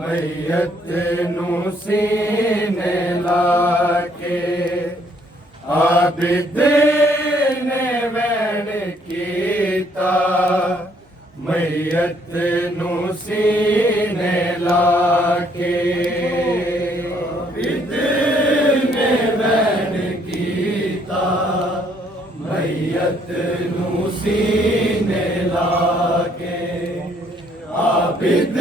ਮਈਅਤ ਨੂੰ ਸੀਨੇ ਲਾ ਕੇ ਆਬਿਦ ਨੇ ਵੈਣ ਕੀਤਾ ਮਈਅਤ ਨੂੰ ਸੀਨੇ ਲਾ ਕੇ ਆਬਿਦ ਨੇ ਵੈਣ ਕੀਤਾ ਮਈਅਤ ਨੂੰ ਸੀਨੇ ਲਾ ਕੇ ਆਬਿਦ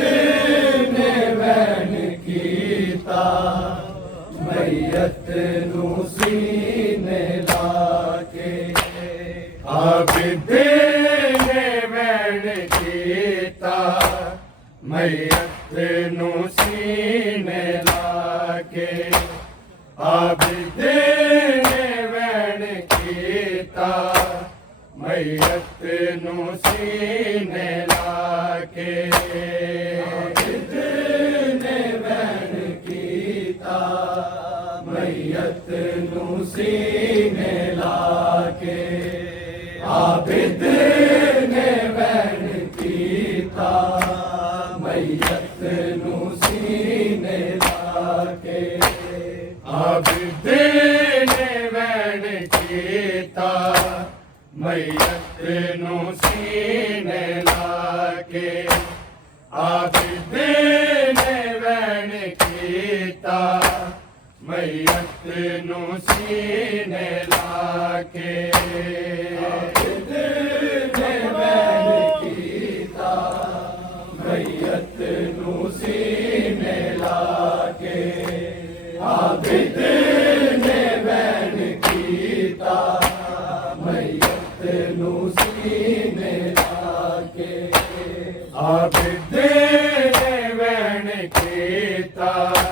ਮਈਅਤ ਨੂੰ ਸੀਨੇ ਲਾ ਕੇ ਆਬਿਦ ਨੇ ਵੈਣ ਕੀਤਾ ਮਈਅਤ ਨੂੰ ਸੀਨੇ ਲਾ ਕੇ ਆਬਿਦ ਨੇ ਵੈਣ ਕੀਤਾ ਮਈਅਤ ਨੂੰ ਸੀਨੇ ਲਾ ਕੇ ਮਈਅਤ ਨੂੰ ਸੀਨੇ ਲਾ ਕੇ ਆਬਿਦ ਨੇ ਵੈਣ ਕੀਤਾ ਮਈਅਤ ਨੂੰ ਸੀਨੇ ਲਾ ਕੇ ਆਬਿਦ ਨੇ ਵੈਣ ਕੀਤਾ ਮਈਅਤ ਨੂੰ ਸੀਨੇ ਲਾ ਕੇ ਆਬਿਦ ਨੇ ਵੈਣ ਕੀਤਾ ਮਈਅਤ ਨੂੰ ਸੀਨੇ ਲਾ ਕੇ ਆਬਿਦ ਨੇ ਵੈਣ ਕੀਤਾ ਮਈਅਤ ਨੂੰ ਸੀਨੇ ਲਾ ਕੇ ਆਬਿਦ ਨੇ ਵੈਣ ਕੀਤਾ ਮਈਅਤ ਨੂੰ ਸੀਨੇ ਲਾ ਕੇ ਆਬਿਦ ਨੇ ਵੈਣ ਕੀਤਾ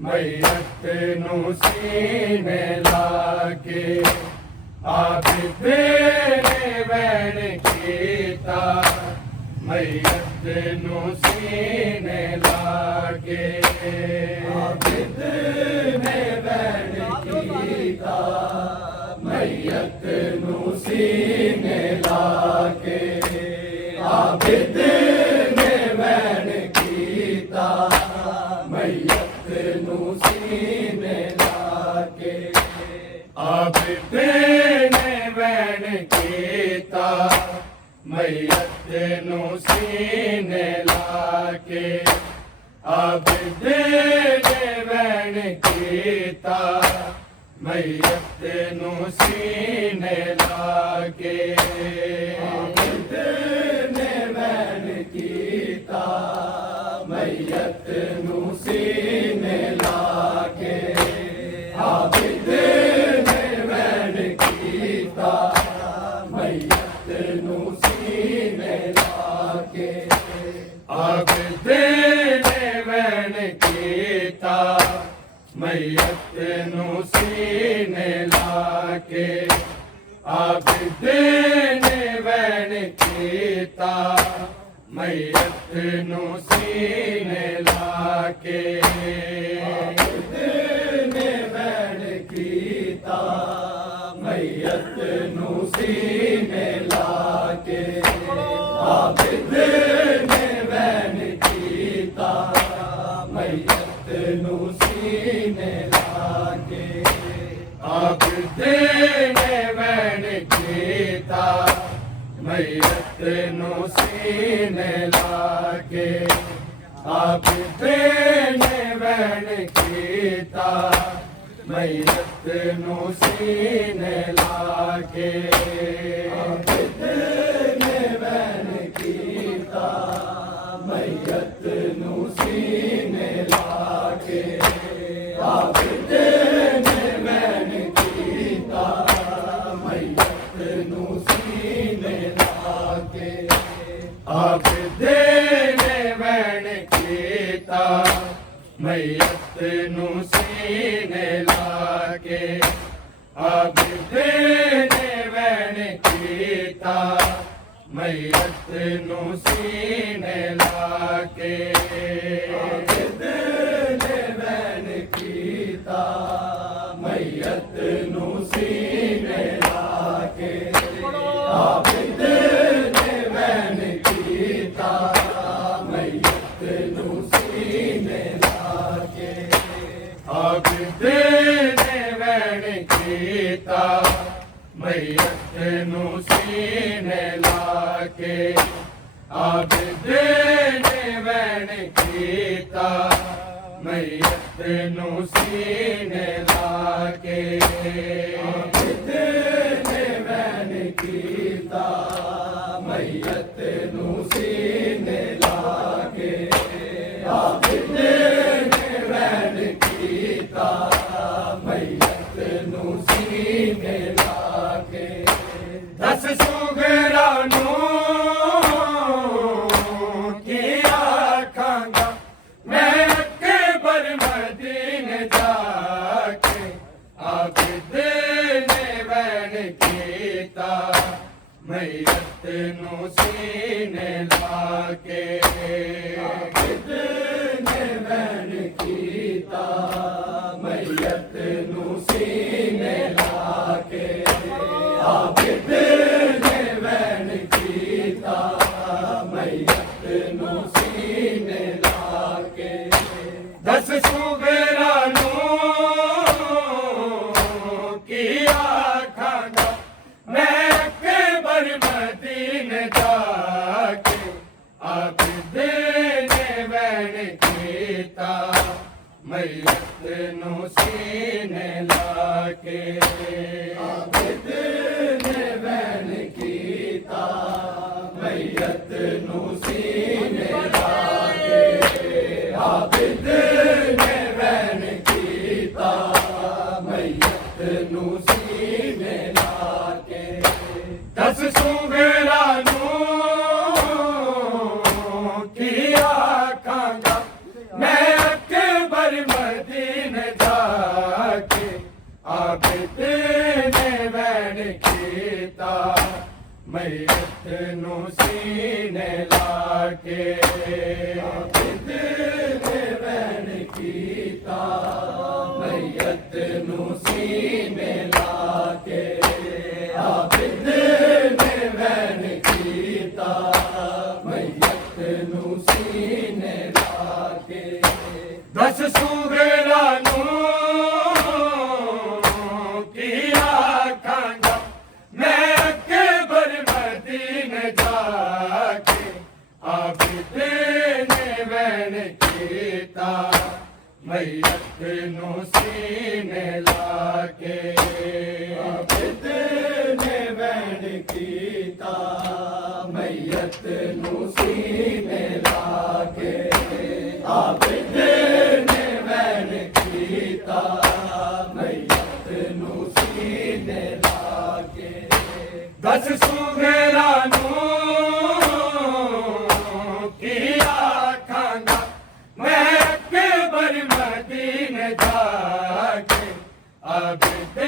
ਮਈਅਤ ਨੂੰ ਸੀਨੇ ਲਾ ਕੇ ਆਬਿਦ ਨੇ ਵੈਣ ਕੀਤਾ ਮਈਅਤ ਨੂੰ ਸੀਨੇ ਲਾ ਕੇ ਆਬਿਦ ਨੇ ਵੈਣ ਕੀਤਾ ਮਈਅਤ ਨੂੰ ਸੀਨੇ ਲਾ ਕੇ ਆਬਿਦ ਨੇ ਵੈਣ ਕੀਤਾ ਮਈਅਤ ਨੂੰ ਸੀਨੇ ਲਾ ਕੇ ਆਬਿਦ ਨੇ ਵੈਣ ਕੀਤਾ ਮਈਅਤ ਨੂੰ ਸੀਨੇ ਲਾ ਕੇ ਆਬਿਦ ਨੇ ਵੈਣ ਕੀਤਾ ਮਈਅਤ ਨੂੰ ਸੀਨੇ ਲਾ ਕੇ ਆਬਿਦ ਨੇ ਵੈਣ ਕੀਤਾ ਮਈਅਤ ਨੂੰ ਸੀਨੇ ਲਾ ਕੇ ਆਬਿਦ ਨੇ ਵੈਣ ਕੀਤਾ ਮਈਅਤ ਨੂੰ ਸੀਨੇ ਲਾ ਕੇ ਆਬਿਦ ਨੇ ਵੈਣ ਕੀਤਾ ਮਈਅਤ ਨੂੰ ਸੀਨੇ ਲਾ ਕੇ ਆਬਿਦ ਨੇ ਵੈਣ ਕੀਤਾ ਮਈਅਤ ਨੂੰ ਸੀਨੇ ਲਾ ਕੇ ਆਬਿਦ ਨੇ ਵੈਣ ਕੀਤਾ ਮਈਅਤ ਨੂੰ ਸੀਨੇ ਲਾ ਕੇ ਆਬਿਦ ਨੇ ਵੈਣ ਕੀਤਾ ਮਈਅਤ ਨੂੰ ਸੀਨੇ ਲਾ ਕੇ ਆਬਿਦ ਨੇ ਵੈਣ ਕੀਤਾ ਮਈਅਤ ਨੂੰ ਸੀਨੇ ਲਾ ਕੇ ਆਬਿਦ ਨੇ ਵੈਣ ਕੀਤਾ ਮਈਅਤ ਨੂੰ ਸੀਨੇ ਲਾ ਕੇ ਆਬਿਦ ਨੇ ਵੈਣ ਕੀਤਾ ਮਈਅਤ ਨੂੰ ਸੀਨੇ ਲਾ ਕੇ ਆਬਿਦ ਨੇ ਵੈਣ ਕੀਤਾ ਮਈਅਤ ਨੂੰ ਸੀਨੇ ਲਾ ਕੇ ਆਬਿਦ ਨੇ ਵੈਣ ਕੀਤਾ ਮਈਅਤ ਨੂੰ ਸੀਨੇ ਲਾ ਕੇ ਆਬਿਦ ਨੇ ਵੈਣ ਕੀਤਾ ਮਈਅਤ ਨੂੰ ਸੀਨੇ ਲਾ ਕੇ ਆਬਿਦ ਨੇ ਵੈਣ ਕੀਤਾ ਮਈਅਤ ਨੂੰ ਸੀਨੇ ਲਾ ਕੇ ਆਬਿਦ ਨੇ ਵੈਣ ਕੀਤਾ ਮਈਅਤ ਨੂੰ ਸੀਨੇ ਲਾ ਕੇ ਆਬਿਦ ਨੇ ਵੈਣ ਕੀਤਾ ਮਈਅਤ ਨੂੰ ਸੀਨੇ ਲਾ ਕੇ ਆਬਿਦ ਨੇ ਵੈਣ ਕੀਤਾ ਮਈਅਤ ਨੂੰ ਸੀਨੇ ਲਾ ਕੇ ਆਬਿਦ ਨੇ ਵੈਣ ਕੀਤਾ ਮਈਅਤ ਨੂੰ ਸੀਨੇ ਲਾ ਕੇ ਆਬਿਦ ਨੇ ਵੈਣ ਕੀਤਾ ਮਈਅਤ ਨੂੰ ਸੀਨੇ ਲਾ ਕੇ ਦਸ ਸੁਗਰਾਂ ਨੂੰ ਕੀ ਆਖਾਂਗਾ ਮੈਂ ਅਕਬਰ ਮਦੀਨੇ ਜਾ ਕੇ ਆਬਿਦ ਨੇ ਵੈਣ ਕੀਤਾ ਮਈਅਤ ਨੂੰ ਸੀਨੇ ਲਾ ਕੇ ਆਬਿਦ ਨੇ ਵੈਣ ਕੀਤਾ ਮਈਅਤ ਨੂੰ ਸੀਨੇ ਲਾ ਕੇ ਆਬਿਦ ਨੇ ਵੈਣ ਕੀਤਾ ਮਈਅਤ ਨੂੰ ਸੀਨੇ ਲਾ ਕੇ ਦਸ ਸੁਗਰਾਂ ਨੂੰ ਕੀ ਆਖਾਂਗਾ ਮੈਂ ਅਕਬਰ ਮਦੀਨੇ ਜਾ ਕੇ ਆਬਿਦ ਨੇ ਵੈਣ ਕੀਤਾ ਮਈਅਤ ਨੂੰ ਸੀਨੇ ਲਾ ਕੇ ਆਬਿਦ ਨੇ ਵੈਣ ਕੀਤਾ ਮਈਅਤ ਨੂੰ ਸੀਨੇ ਲਾ ਕੇ ਆਬਿਦ ਨੇ ਵੈਣ ਕੀਤਾ ਮਈਅਤ ਨੂੰ ਸੀਨੇ ਲਾ ਕੇ ਦਸ ਸੁਗਰਾਂ ਨੂੰ ਕੀ ਆਖਾਂਗਾ ਮੈਂ ਅਕਬਰ ਮਦੀਨੇ ਜਾ ਕੇ ਆਬਿਦ ਨੇ ਵੈਣ ਕੀਤਾ ਮਈਅਤ ਨੂੰ ਸੀਨੇ ਲਾ ਕੇ ਆਬਿਦ ਨੇ ਵੈਣ ਕੀਤਾ ਮਈਅਤ ਨੂੰ ਸੀਨੇ ਲਾ ਕੇ ਆਬਿਦ ਨੇ ਵੈਣ ਕੀਤਾ ਮਈਅਤ ਨੂੰ ਸੀਨੇ ਲਾ ਕੇ ਦਸ ਸੁਗਰਾਂ ਨੂੰ ਕੀ ਆਖਾਂਗਾ ਮੈਂ ਅਕਬਰ ਮਦੀਨੇ ਜਾ ਵੈਣ ਕੀਤਾ ਮਈਅਤ ਨੂੰ ਸੀਨੇ ਲਾ ਕੇ ਆਬਿਦ ਨੇ ਵੈਣ ਕੀਤਾ ਮਈਅਤ ਨੂੰ ਸੀਨੇ ਲਾ ਕੇ ਆਬਿਦ ਨੇ ਵੈਣ ਕੀਤਾ ਮਈਅਤ ਨੂੰ ਸੀਨੇ ਲਾ ਕੇ ਦਸ ਸੁਮੇਰਾ ਨੂੰ ਕੀ ਆਖਾਂਗਾ ਮੈਂ ਅਕਬਰ ਮਦੀਨੇ ਜਾ ਕੇ ਆਬਿਦ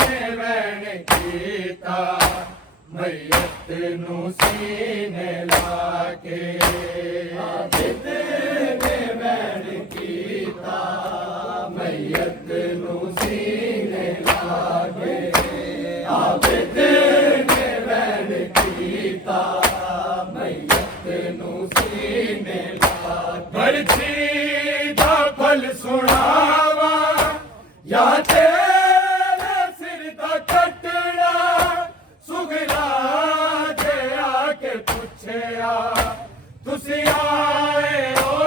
ਨੇ ਵੈਣ ਕੀਤਾ ਮਈਅਤ ਨੂੰ ਸੀਨੇ ਲਾ ਕੇ ਆਬਿਦ ਨੇ ਵੈਣ ਕੀਤਾ ਮਈਅਤ ਨੂੰ ਸੀਨੇ ਲਾ ਕੇ ਆਬਿਦ ਨੇ ਵੈਣ ਕੀਤਾ ਮਈਅਤ ਨੂੰ ਸੀਨੇ ਲਾ ਕੇ ਮਰਜ਼ੀ ਦਾ ਫਲ ਸੁਣਾਵਾ ਜਾਂ ਤੇਰੇ ਸਿਰ ਦਾ ਕੱਟਣਾ ਸੁਗਰਾ ਜੇ ਆ ਕੇ ਪੁੱਛਿਆ ਤੁਸੀਂ ਆਏ ਹੋ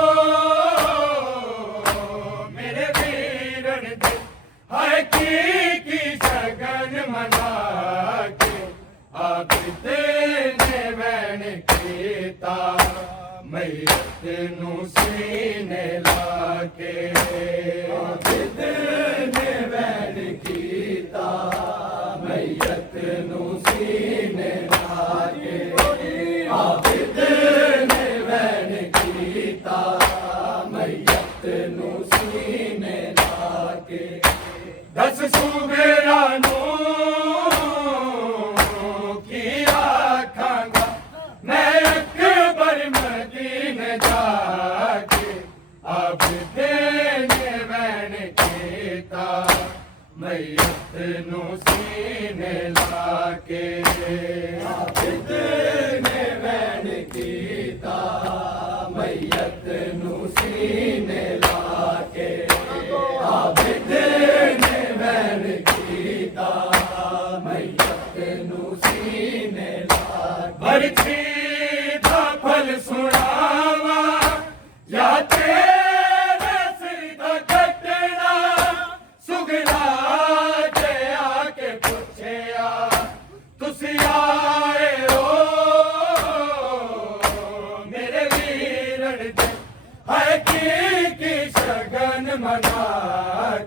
ਮੇਰੇ ਵੀਰਨ ਦੇ ਹਾਏ ਕੀ ਸ਼ਗਨ ਮਨਾ ਕੇ ਆਬਿਦ ਨੇ ਵੈਣ ਕੀਤਾ ਮਈਅਤ ਨੂੰ ਸੀਨੇ ਲਾ ਕੇ ਆਬਿਦ ਨੇ ਵੈਣ ਕੀਤਾ ਮਈਅਤ ਨੂੰ ਸੀਨੇ ਲਾ ਕੇ ਆਬਿਦ ਨੇ ਵੈਣ ਕੀਤਾ ਮਈਅਤ ਨੂੰ ਸੀਨੇ ਲਾ ਕੇ ਦਸ ਸੁਮੇਰਾ ਨੂੰ ਕੀ ਆਖਾਂਗਾ ਮੈਂ ਅਕਬਰ ਮਦੀਨੇ ਜਾ ਕੇ ਆਬਿਦ ਨੇ ਵੈਣ ਕੀਤਾ ਮਈਅਤ ਨੂੰ ਸੀਨੇ ਲਾ ਕੇ ਆਬਿਦ ਨੇ ਵੈਣ ਕੀਤਾ ਮਈਅਤ ਨੂੰ ਸੀਨੇ ਲਾ ਕੇ ਆਬਿਦ ਨੇ ਵੈਣ ਕੀਤਾ ਮਈਅਤ ਨੂੰ ਸੀਨੇ ਲਾ ਕੇ ਮਰਜ਼ੀ ਦਾ ਫਲ ਸੁਣਾਵਾ ਜਾਂ ਤੇਰੇ ਸਿਰ ਦਾ ਕੱਟਣਾ ਸੁਗਰਾ ਜੇ ਆ ਕੇ ਪੁੱਛਿਆ ਤੁਸੀਂ ਆਏ ਹੋ ਮੇਰੇ ਵੀਰਨ ਦੇ ਹਾਏ ਕੀ ਸ਼ਗਨ ਮਨਾ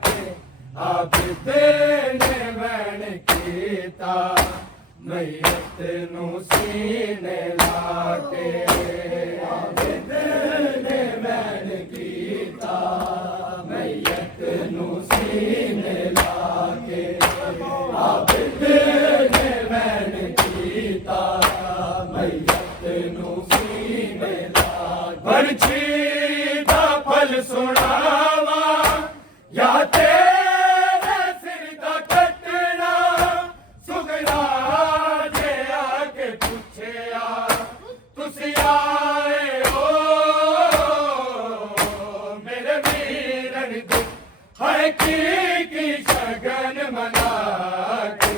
ਕੇ ਆਬਿਦ ਨੇ ਵੈਣ ਕੀਤਾ ਮਈਅਤ ਨੂੰ ਸੀਨੇ ਲਾ ਕੇ ਆਬਿਦ ਨੇ ਵੈਣ ਕੀਤਾ ਮਈਅਤ ਨੂੰ ਸੀਨੇ ਲਾ ਕੇ ਆਬਿਦ ਨੇ ਵੈਣ ਕੀਤਾ ਮਈਅਤ ਨੂੰ ਸੀਨੇ ਲਾ ਕੇ ਮਰਜ਼ੀ ਦਾ ਫਲ ਸੁਣਾਵਾ ਜਾਂ ਤੇਰੇ ਸਿਰ ਦਾ ਕੱਟਣਾ ਸੁਗਰਾ ਜੇ ਆ ਕੇ ਪੁੱਛਿਆ ਤੁਸੀਂ ਆਏ ਹੋ ਮੇਰੇ ਵੀਰਨ ਦੇ ਹਾਏ ਕੀ ਸ਼ਗਨ ਮਨਾ ਕੇ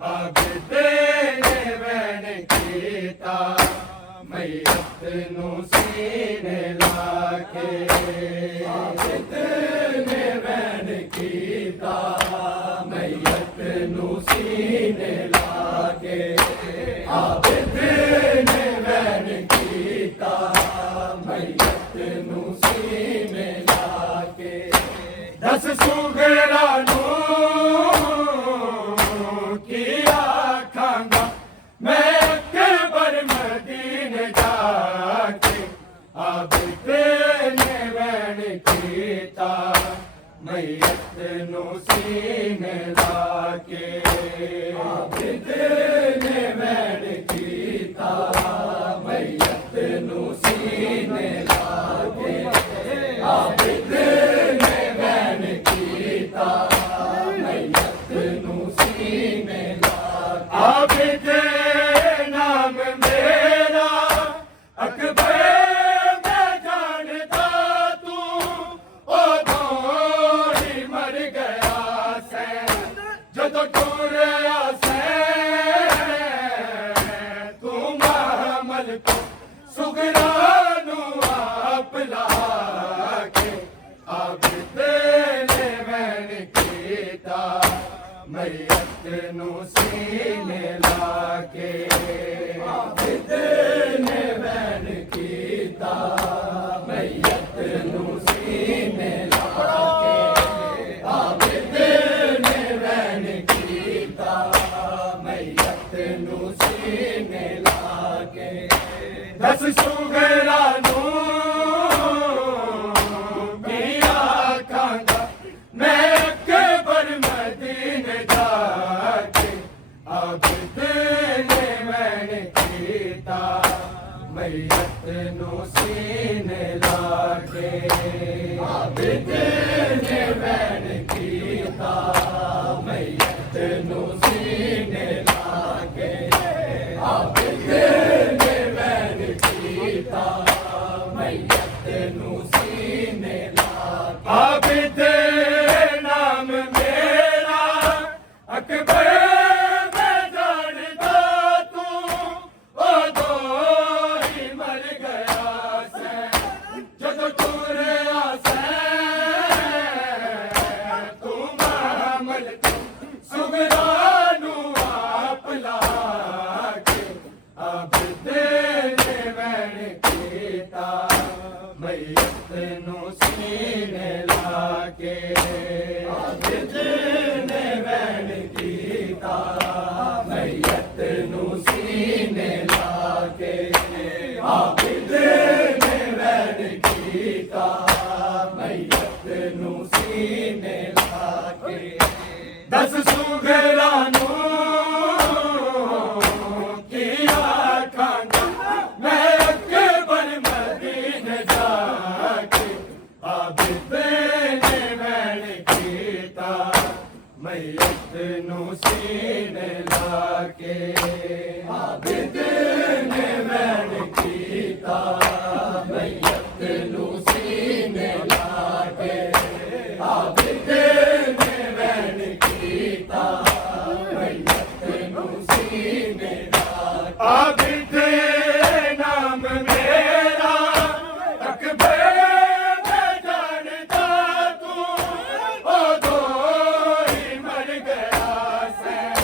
ਆਬਿਦ ਨੇ ਵੈਣ ਕੀਤਾ ਮਈਅਤ ਨੂੰ ਸੀਨੇ ਲਾ ਕੇ ਆਬਿਦ ਨੇ ਵੈਣ ਕੀਤਾ ਮਈਅਤ ਨੂੰ ਸੀਨੇ ਲਾ ਕੇ ਆਬਿਦ ਨੇ ਵੈਣ ਕੀਤਾ ਮਈਅਤ ਨੂੰ ਸੀਨੇ ਲਾ ਕੇ ਦਸ ਸੁਗਰਾ ਨੂੰ ਕੀ ਆਖਾਂਗਾ ਮੈਂ ਅਕਬਰ ਮਦੀਨੇ ਜਾ ਕੇ ਆਬਿਦ ਨੇ ਵੈਣ ਕੀਤਾ ਮਈਅਤ ਨੂੰ ਸੀਨੇ ਲਾ ਕੇ ਆਬਿਦ ਨੇ ਵੈਣ ਕੀਤਾ ਮਈਅਤ ਨੂੰ ਸੀਨੇ ਲਾ ਕੇ ਆਬਿਦ ਨੇ ਵੈਣ ਕੀਤਾ ਮਈਅਤ ਨੂੰ ਸੀਨੇ ਲਾ ਕੇ ਆਬਿਦ ਨਾਮ ਮੇਰਾ ਅਕਬਰ ਮੈਂ ਜਾਣਦਾ ਤੂੰ ਉਦੋਂ ਹੀ ਮਰ ਗਿਆ ਸੈਂ ਜਦੋਂ ਟੁਰਿਆ ਸੈਂ ਤੂੰ ਮਹਮਲ ਤੋਂ ਸੁਗਰਾ ਨੂੰ ਆਪ ਲਾ ਆਬਿਦ ਨੇ ਵੈਣ ਕੀਤਾ ਮਈਅਤ ਨੂੰ ਸੀਨੇ ਲਾ ਕੇ ਆਬਿਦ ਨੇ ਵੈਣ ਕੀਤਾ ਮਈਅਤ ਨੂੰ ਸੀਨੇ ਲਾ ਕੇ ਆਬਿਦ ਨੇ ਵੈਣ ਕੀਤਾ ਮਈਅਤ ਨੂੰ ਸੀਨੇ ਲਾ ਕੇ ਦਸ ਸੁਗਰਾ ਨੂੰ ਕੀ ਆਖਾਂਗਾ ਮੈਂ ਅਕਬਰ ਮਦੀਨੇ ਜਾ ਕੇ ਆਬਿਦ ਨੇ ਵੈਣ ਕੀਤਾ ਮਈਅਤ ਨੂੰ ਸੀਨੇ ਲਾ ਕੇ ਆਬਿਦ ਨੇ ਵੈਣ ਕੀਤਾ ਮਈਅਤ ਨੂੰ ਸੀਨੇ ਲਾ ਕੇ ਆਬਿਦ ਨੇ ਵੈਣ ਕੀਤਾ ਮਈਅਤ ਨੂੰ ਸੀਨੇ ਲਾ ਕੇ ਆਬਿਦ ਨਾਮ ਮੇਰਾ ਅਕਬਰ ਮੈਂ ਜਾਣਦਾ ਤੂੰ ਉਦੋਂ ਹੀ ਮਰ ਗਿਆ ਸੈਂ ਜਦੋਂ ਟੁਰਿਆ ਸੈਂ ਤੂੰ ਮਾਮਲ ਸੁਗਰਾ ਨੂੰ ਆਪ ਲਾ ਕੇ ਆਬਿਦ ਨੇ ਵੈਣ ਕੀਤਾ ਮਈਅਤ ਨੂੰ ਸੀਨੇ ਲਾ ਕੇ ਆਬਿਦ ਨੇ ਵੈਣ ਕੀਤਾ ਮਈਅਤ ਨੂੰ ਸੀਨੇ ਲਾ ਕੇ ਆਬਿਦ ਨੇ ਵੈਣ ਕੀਤਾ ਮਈਅਤ ਨੂੰ ਸੀਨੇ ਲਾ ਕੇ ਦਸ ਸੁਗਰਾ ਨੂੰ ਕੀ ਆਖਾਂਗਾ ਮੈਂ ਅਕਬਰ ਮਦੀਨੇ ਜਾ ਕੇ ਆਬਿਦ ਨੇ ਵੈਣ ਕੀਤਾ ਮਈਅਤ ਨੂੰ ਸੀਨੇ ਲਾ ਕੇ ਆਬਿਦ ਨੇ ਵੈਣ ਕੀਤਾ ਮਈਅਤ ਨੂੰ ਸੀਨੇ ਲਾ ਕੇ ਆਬਿਦ ਨੇ ਵੈਣ ਕੀਤਾ ਮਈਅਤ ਨੂੰ ਸੀਨੇ ਲਾ ਕੇ ਆਬਿਦ ਨਾਮ ਮੇਰਾ ਅਕਬਰ ਮੈਂ ਜਾਣਦਾ ਤੂੰ ਉਦੋਂ ਹੀ ਮਰ ਗਿਆ ਸੈਂ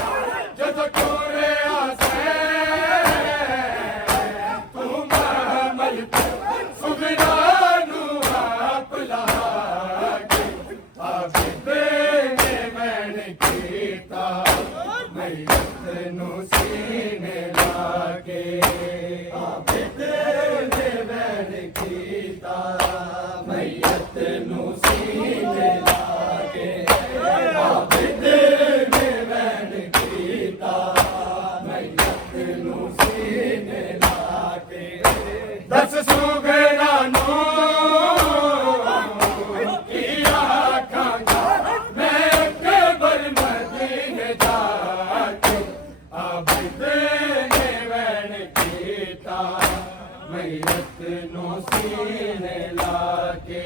ਜਦੋਂ ਟੁਰਿਆ ਸੈਂ ਤੂੰ ਮਾਮਲ ਸੁਗਰਾ ਨੂੰ ਆਪ ਲਾ ਕੇ ਆਬਿਦ ਨੇ ਵੈਣ ਕੀਤਾ ਮਈਅਤ ਨੂੰ ਸੀਨੇ ਲਾ ਕੇ ਆਬਿਦ ਨੇ ਵੈਣ ਕੀਤਾ ਮਈਅਤ ਨੂੰ ਸੀਨੇ ਲਾ ਕੇ ਆਬਿਦ ਨੇ ਵੈਣ ਕੀਤਾ ਮਈਅਤ ਨੂੰ ਸੀਨੇ ਲਾ ਕੇ ਦਸ ਸੁਗਰਾ ਨੂੰ ਕੀ ਆਖਾਂਗਾ ਮੈਂ ਅਕਬਰ ਮਦੀਨੇ ਜਾ ਕੇ ਆਬਿਦ ਨੇ ਵੈਣ ਕੀਤਾ ਮਈਅਤ ਨੂੰ ਸੀਨੇ ਲਾ ਕੇ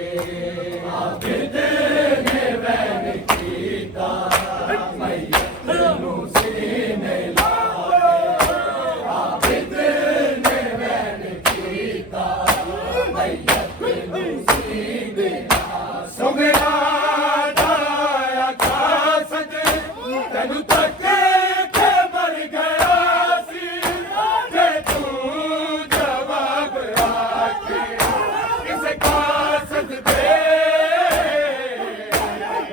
ਆਬਿਦ ਨੇ ਵੈਣ ਕੀਤਾ ਮਈਅਤ ਨੂੰ ਸੀਨੇ ਲਾ ਕੇ ਆਬਿਦ ਨੇ ਵੈਣ ਕੀਤਾ ਮਈਅਤ ਨੂੰ ਸੀਨੇ ਲਾ ਸੁਗਰਾ ਦਾ ਆਕਾਸ਼ਤ ਤੈਨੂੰ ਤੱਕ ਕੇ ਮਰ ਗਿਆ ਸੀ ਤੇ ਤੂੰ ਜਵਾਬ ਆਖੇ ਕਿਸੇ ਕਾਸਤ ਦੇ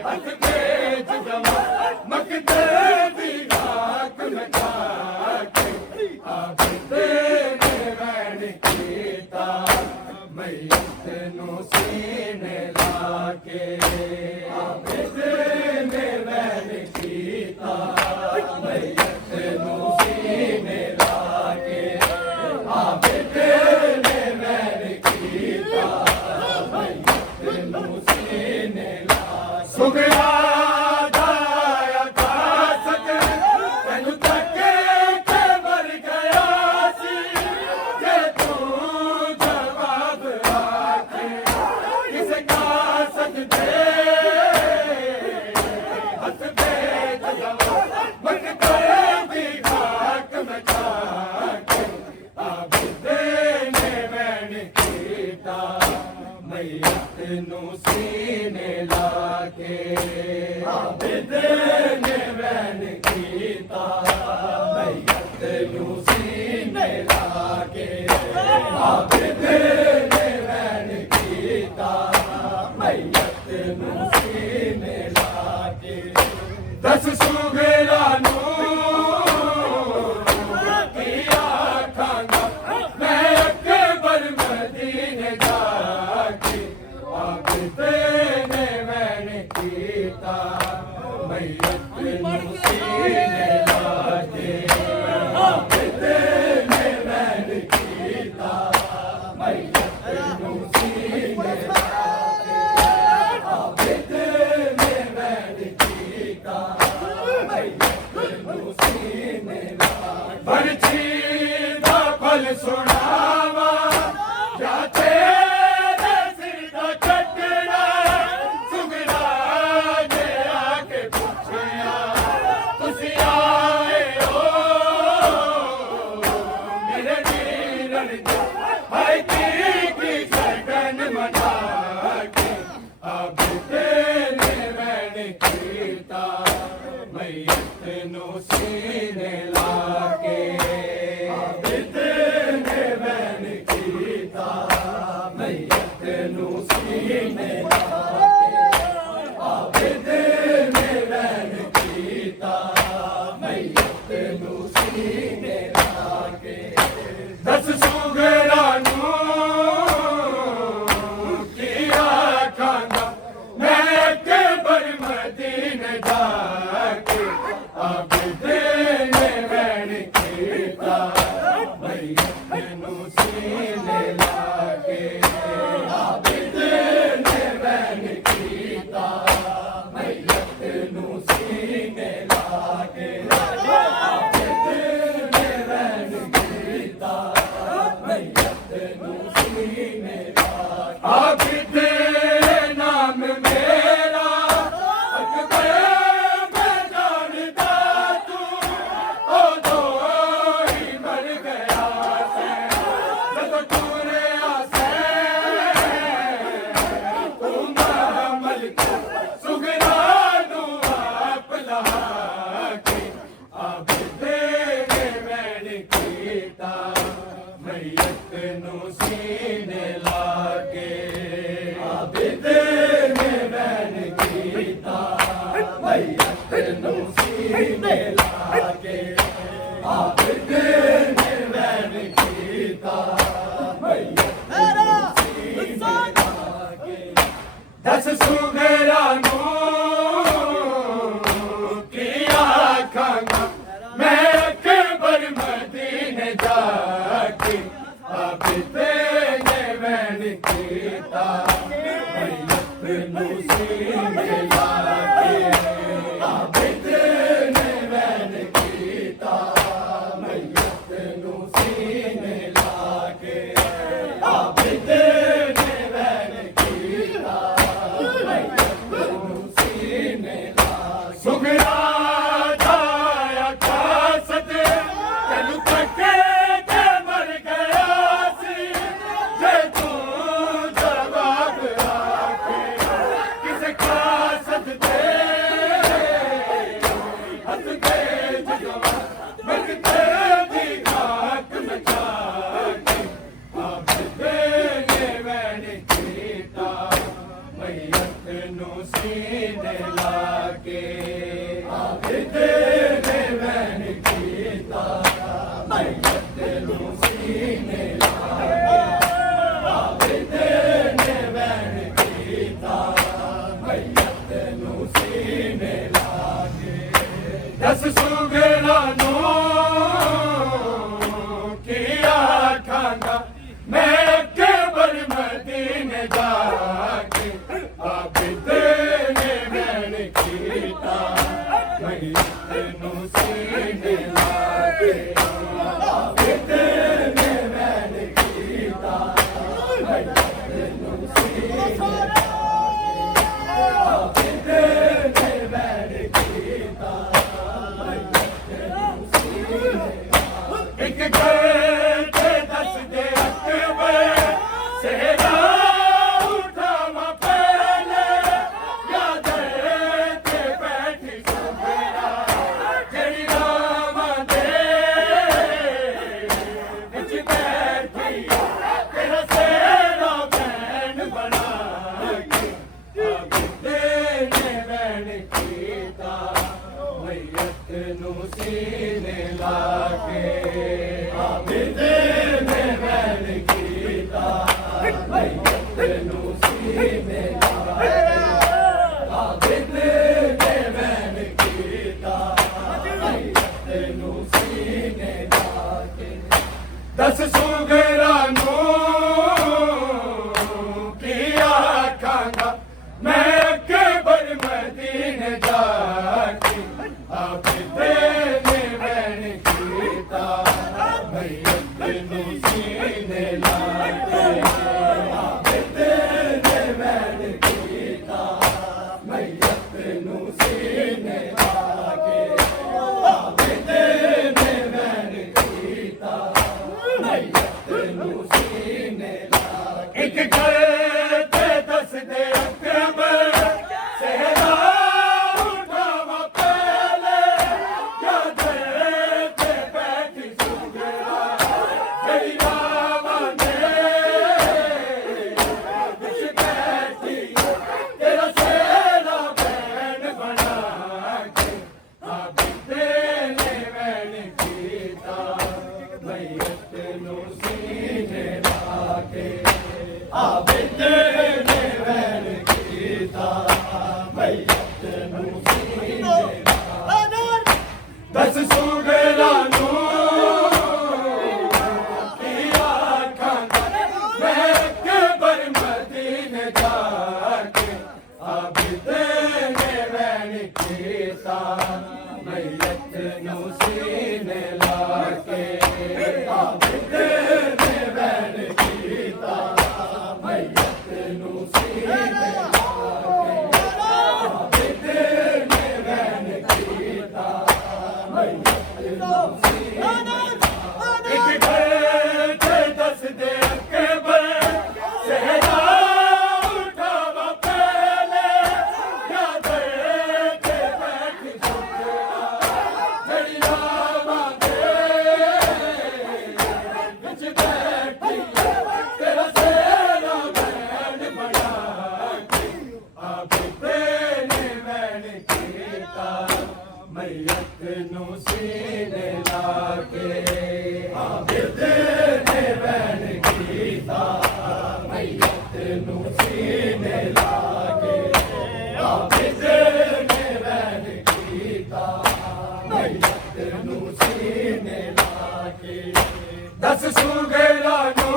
ਹੱਥ ਭੇਜ ਜਮਾ ਮਕਦੇ ਦੀ ਰਾਖ ਮਚਾ ਕੇ ਆਬਿਦ ਨੇ ਵੈਣ ਕੀਤਾ ਮਈਅਤ ਨੂੰ ਸੀਨੇ ਲਾ ਕੇ ਆਬਿਦ ਨੇ ਵੈਣ ਕੀਤਾ ਮਈਅਤ ਨੂੰ ਸੀਨੇ ਲਾ ਕੇ ਆਬਿਦ ਨੇ ਵੈਣ ਕੀਤਾ ਮਈਅਤ ਨੂੰ ਸੀਨੇ ਲਾ ਸੁਗਰਾ ਦਾ ਆਕਾਸ਼ਤ ਤੈਨੂੰ ਤੱਕ ਕੇ ਮਰ ਗਿਆ ਸੀ ਜੇ ਤੂੰ ਜਵਾਬ ਆਖੇ ਕਿਸੇ ਕਾਸਤ ਦੇ ਹੱਥ ਭੇਜ ਜਵਾ ਮਕਦੇ ਦੀ ਖਾਕ ਮਚਾ ਕੇ ਆਬਿਦ ਨੇ ਵੈਣ ਕੀਤਾ ਮਈਅਤ ਨੂੰ ਸੀਨੇ ਲਾ ਕੇ ਆਬਿਦ ਨੇ ਵੈਣ ਕੀਤਾ ਮਈਅਤ ਨੂੰ ਸੀਨੇ ਲਾ ਕੇ ਆਬਿਦ ਨੇ ਵੈਣ ਕੀਤਾ ਮਈਅਤ ਨੂੰ ਸੀਨੇ ਲਾ ਕੇ ਦਸ ਸੁਗਰਾ ਨੂੰ ਕੀ ਆਖਾਂਗਾ ਮੈਂ ਅਕਬਰ ਮਦੀਨੇ ਜਾ ਕੇ ਆਬਿਦ ਨੇ ਵੈਣ ਕੀਤਾ ਮਈਅਤ ਨੂੰ ਸੀਨੇ ਲਾ ਕੇ ਆਬਿਦ ਨੇ ਵੈਣ ਕੀਤਾ ਮਈਅਤ ਨੂੰ ਸੀਨੇ ਲਾ ਕੇ ਆਬਿਦ ਨੇ ਵੈਣ ਕੀਤਾ ਮਈਅਤ ਨੂੰ ਸੀਨੇ ਲਾ ਕੇ ਬਰਛੀ ਦਾ ਫਲ ਸੁਣਾਵਾ ਜਾਂ ਤੇਰੇ ਸਿਰ ਦਾ ਚੱਟਣਾ ਸੁਗਰਾ ਜੇ ਆ ਕੇ ਪੁੱਛਿਆ ਤੁਸੀਂ ਆਏ ਹੋ ਮੇਰੇ ਵੀਰਨ ਦੇ ਹਾਏ ਕੀ ਸ਼ਗਨ ਮਨਾ ਕੇ ਆਬਿਦ ਨੇ ਵੈਣ ਕੀਤਾ ਮਈਅਤ ਨੂੰ ਸੀਨੇ ਲਾ ਕੇ ਆਬਿਦ ਨੇ ਵੈਣ ਕੀਤਾ ਮਈਅਤ ਨੂੰ ਸੀਨੇ ਲਾ ਕੇ ਆਬਿਦ ਨੇ ਵੈਣ ਕੀਤਾ ਮਈਅਤ ਨੂੰ ਸੀਨੇ ਲਾ ਕੇ ਦਸ ਸੁਗਰਾ ਨੂੰ ਕੀ ਆਖਾਂਗਾ ਮੈਂ ਅਕਬਰ ਮਦੀਨੇ ਜਾ ਕੇ ਆਬਿਦ ਨੇ ਵੈਣ ਕੀਤਾ ਮਈਅਤ ਨੂੰ ਸੀਨੇ ਲਾ ਕੇ ਆਬਿਦ ਨੇ ਵੈਣ ਕੀਤਾ ਮਈਅਤ ਨੂੰ ਸੀਨੇ ਲਾ ਕੇ ਆਬਿਦ ਨੇ ਵੈਣ ਕੀਤਾ ਮਈਅਤ ਨੂੰ ਸੀਨੇ ਲਾ ਕੇ ਆਬਿਦ ਨਾਮ ਮੇਰਾ ਅਕਬਰ ਮੈਂ ਜਾਣਦਾ ਤੂੰ ਉਦੋਂ ਹੀ ਮਰ ਗਿਆ ਸੈਂ ਜਦੋਂ ਟੁਰਿਆ ਸੈਂ ਤੂੰ ਨਾ ਮਲਕ ਸੁਗਰਾ ਨੂੰ ਆਪ ਲਹਾ ਕੇ ਆਬਿਦ ਨੇ ਵੈਣ ਕੀਤਾ ਮਈਅਤ ਨੂੰ ਸੀਨੇ ਲਾ ਕੇ ਆਬਿਦ ਨੇ ਵੈਣ ਕੀਤਾ ਮਈਅਤ ਨੂੰ ਸੀਨੇ ਲਾ ਕੇ ਆਬਿਦ ਨੇ ਵੈਣ ਕੀਤਾ ਮਈਅਤ ਨੂੰ ਸੀਨੇ ਲਾ ਕੇ ਦਸ ਸੁਗਰਾ ਨੂੰ ਕੀ ਆਖਾਂਗਾ ਮੈਂ ਅਕਬਰ ਮਦੀਨੇ ਜਾ ਕੇ ਆਬਿਦ ਨੇ ਵੈਣ ਕੀਤਾ ਮਈਅਤ ਨੂੰ ਸੀਨੇ ਲਾ ਕੇ ਆਬਿਦ ਨੇ ਵੈਣ ਕੀਤਾ ਮਈਅਤ ਨੂੰ ਸੀਨੇ ਲਾ ਕੇ ਆਬਿਦ ਨੇ ਵੈਣ ਕੀਤਾ ਮਈਅਤ ਨੂੰ ਸੀਨੇ ਲਾ ਕੇ ਸੁਗਰਾ ਜਾਇਆ ਕਾਸਤ ਤੈਨੂੰ ਤੱਕੇ ਤੇ ਮਰ ਗਿਆ ਸੀ ਜੇ ਤੂੰ ਜਵਾਬ ਆਖੇ ਕਿਸੇ ਕਾਸਤ ਤੇ ਹੱਥ ਦੇ ਜਗਵਾ ਮਗਤੇ ਦੀ ਖਾਕ ਮਚਾ ਕੇ ਆਬਿਦ ਨੇ ਵੈਣ ਕੀਤਾ ਮਈਅਤ ਨੂੰ ਸੀਨੇ ਲਾ ਕੇ ਆਬਿਦ ਨੇ ਵੈਣ ਕੀਤਾ ਮਈਅਤ ਨੂੰ ਸੀਨੇ ਲਾ ਕੇ ਆਬਿਦ ਨੇ ਵੈਣ ਕੀਤਾ ਮਈਅਤ ਨੂੰ ਸੀਨੇ ਲਾ ਕੇ ਦਸ ਸੁਗਰਾ ਨੂੰ ਕੀ ਆਖਾਂਗਾ ਮੈਂ ਅਕਬਰ ਮਦੀਨੇ ਜਾ ਕੇ ਆਬਿਦ ਨੇ ਵੈਣ ਕੀਤਾ ਮਈਅਤ ਨੂੰ ਸੀਨੇ ਲਾ ਕੇ ਆਬਿਦ ਨੇ ਵੈਣ ਕੀਤਾ ਮਈਅਤ ਨੂੰ ਸੀਨੇ ਲਾ ਕੇ ਆਬਿਦ ਨੇ ਵੈਣ ਕੀਤਾ ਮਈਅਤ ਨੂੰ ਸੀਨੇ ਲਾ ਕੇ ਇੱਕ ਘਰ ਤੇ ਦੱਸ ਦੇ ਅਕਬਰ ਸਹਿਰਾ ਉਠਾਵਾ ਇੱਕ ਗੱਲ ਤੇ ਦੱਸਦੇ ਅਕਬਰ ਸਹਿਰਾ ਉਠਾਵਾ ਪਹਿਲੇ ਯਾਦ ਤੇ ਬੈਠੀ ਸੁਗਰਾ ਜਿਹੜੀ ਰਾਵਾਂ ਦੇ ਵਿੱਚ ਬੈਠੀ ਤੇਰਾ ਸੇਲਾ ਬੈਣ ਬਣਾ ਕੇ ਆ ਬਿੱਤੇ ਨੇ ਵੈਣ ਕੀਤਾ ਮਈਤ ਨੂੰ ਸੀਨੇ ਲਾ ਕੇ ਆ ਬਿੱਤੇ ਨੇ ਵੈਣ ਕੀਤਾ ਮਈਤ ਨੂੰ ਸੀਨੇ ਲਾ ਕੇ ਦਸ ਸੁਗਰਾ ਨੂੰ ਕੀ ਆਖਾਂ ਮੈਂ ਕਬਰ ਮਦੀਨੇ ਜਾ ਕੇ ਆ ਬਿੱਤੇ ਨੇ ਵੈਣ ਕੀਤਾ ਮਈਤ ਨੂੰ ਸੀਨੇ ਲਾ ਕੇ ਆ ਬਿੱਤੇ ਨੇ ਵੈਣ ਕੀਤਾ ਮਈਤ ਨੂੰ ਸੀਨੇ ਲਾ ਕੇ ਆ ਬਿੱਤੇ ਨੇ ਵੈਣ ਕੀਤਾ ਮਈਤ ਨੂੰ ਸੀਨੇ ਲਾ ਕੇ ਇੱਕ ਘਰ ਤੇ ਦੱਸਦੇ ਅਕਬਰ ਸਹਿਰਾ ਉਠਾਵਾ ਪਹਿਲੇ ਯਾਦ ਤੇ ਬੈਠੀ ਸੁਗਰਾ ਜਿਹੜੀ ਰਾਵਾਂ ਦੇ ਵਿੱਚ ਬੈਠੀ ਤੇਰਾ ਸੇਰਾ ਬੈਣ ਬਣਾ ਕੇ ਆ ਬਿੱਤੇ ਨੇ ਵੈਣ ਕੀਤਾ ਮਈਤ ਨੂੰ ਸੀਨੇ ਲਾ ਕੇ ਆ ਬਿੱਤੇ ਨੇ ਵੈਣ ਕੀਤਾ ਮਈਤ ਨੂੰ ਸੀਨੇ ਲਾ ਕੇ ਆ ਬਿੱਤੇ ਨੇ ਵੈਣ ਕੀਤਾ ਮਈਤ ਨੂੰ ਸੀਨੇ ਲਾ ਕੇ ਦਸ ਸੁਗਰਾ ਨੂੰ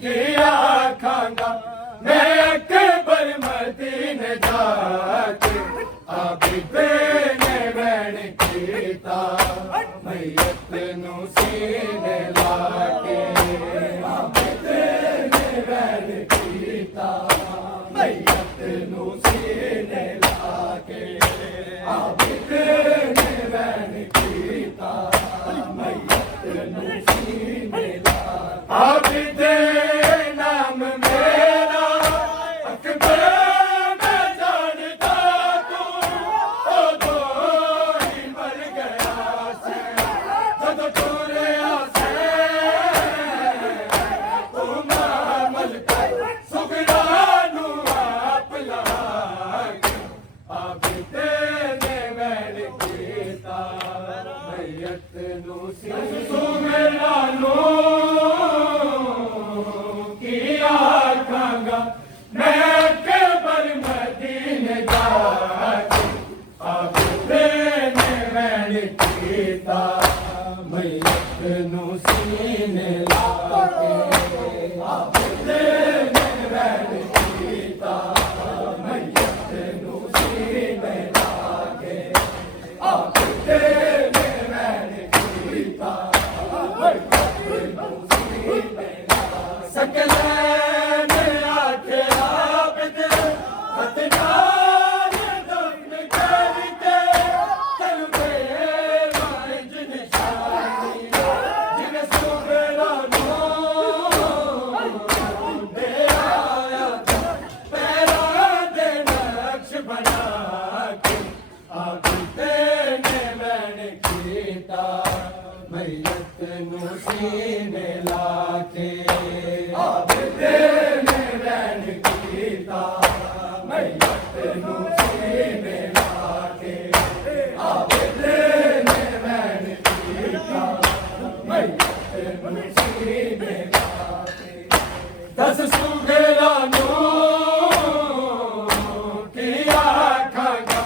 ਕੀ ਆਖਾਂਗਾ ਮੈਂ ਕਬਰ ਮਦੀਨੇ ਜਾ ਕੇ ਆ ਬਿੱਤੇ ਨੇ ਵੈਣ ਕੀਤਾ ਮਈਤ ਨੂੰ ਸੀਨੇ ਲਾ ਕੇ ਆ ਬਿੱਤੇ ਨੇ ਵੈਣ ਕੀਤਾ ਮਈਤ ਨੂੰ ਸੀਨੇ ਲਾ ਕੇ ਆ ਬਿੱਤੇ ਨੇ ਵੈਣ ਕੀਤਾ ਮਈਤ ਨੂੰ ਸੀਨੇ ਲਾ ਆ ਬਿੱਤੇ ਨਾਮ ਮੇਰਾ ਅਕਬਰ ਮੈਂ ਜਾਣਦਾ ਤੂੰ ਉਦੋਂ ਹੀ ਮਰ ਗਿਆ ਸੀ ਜਦੋਂ ਟੁਰਿਆ ਸੀ ਤੂੰ ਮਾਮਲ ਕਰ ਸੁਗਰਾ ਨੂੰ ਆਪ ਲਾ ਕੇ ਆ ਬਿੱਤੇ ਨੇ ਵੈਣ ਕੀਤਾ ਮਈਤ ਨੂੰ ਸੁਗਰਾ ਨੂੰ ਕੀ ਆਖਾਂਗਾ ਮੈਂ ਕਬਰ ਮਦੀਨੇ ਜਾ ਕੇ ਆ ਬਿੱਤੇ ਨੇ ਵੈਣ ਕੀਤਾ ਮਈਤ ਨੂੰ ਸੀਨੇ ਲਾ ਕੇ ਆ ਬਿੱਤੇ ਨੇ ਵੈਣ ਕੀਤਾ ਮਈਤ ਨੂੰ ਸੀਨੇ ਲਾ ਕੇ ਆ ਬਿੱਤੇ ਨੇ ਵੈਣ ਕੀਤਾ ਮਈਤ ਨੂੰ ਸੀਨੇ ਸਕਲੈਨ ਆਖਿਆ ਬਿੱਤੇ ਹਤਨਾਰ ਦਮ ਕਰਕੇ ਤਨ ਤੇ ਮਾਂਜ ਨਿਸ਼ਾਨੀ ਜਿਵੇਂ ਸੁਗਰਾ ਨੂੰ ਦੇ ਆਇਆ ਪੈਰਾਂ ਦੇ ਨਕਸ਼ ਬਣਾ ਕੇ ਆ ਬਿੱਤੇ ਨੇ ਵੈਣ ਕੀਤਾ ਮਈਤ ਨੂੰ ਸੀਨੇ ਲਾ ਕੇ ਆ ਬਿੱਤੇ ਨੇ ਵੈਣ ਕੀਤਾ ਮਈਤ ਨੂੰ ਸੀਨੇ ਲਾ ਕੇ ਆ ਬਿੱਤੇ ਨੇ ਵੈਣ ਕੀਤਾ ਮਈਤ ਨੂੰ ਸੀਨੇ ਲਾ ਕੇ ਦਸ ਸੁਗਰਾ ਨੂੰ ਕੀ ਆਖਾਂਗਾ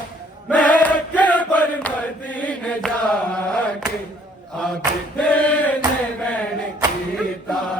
ਮੈਂ ਕਬਰ ਮਦੀਨੇ ਜਾ ਕੇ ਆ ਬਿੱਤੇ ਨੇ ਵੈਣ ਕੀਤਾ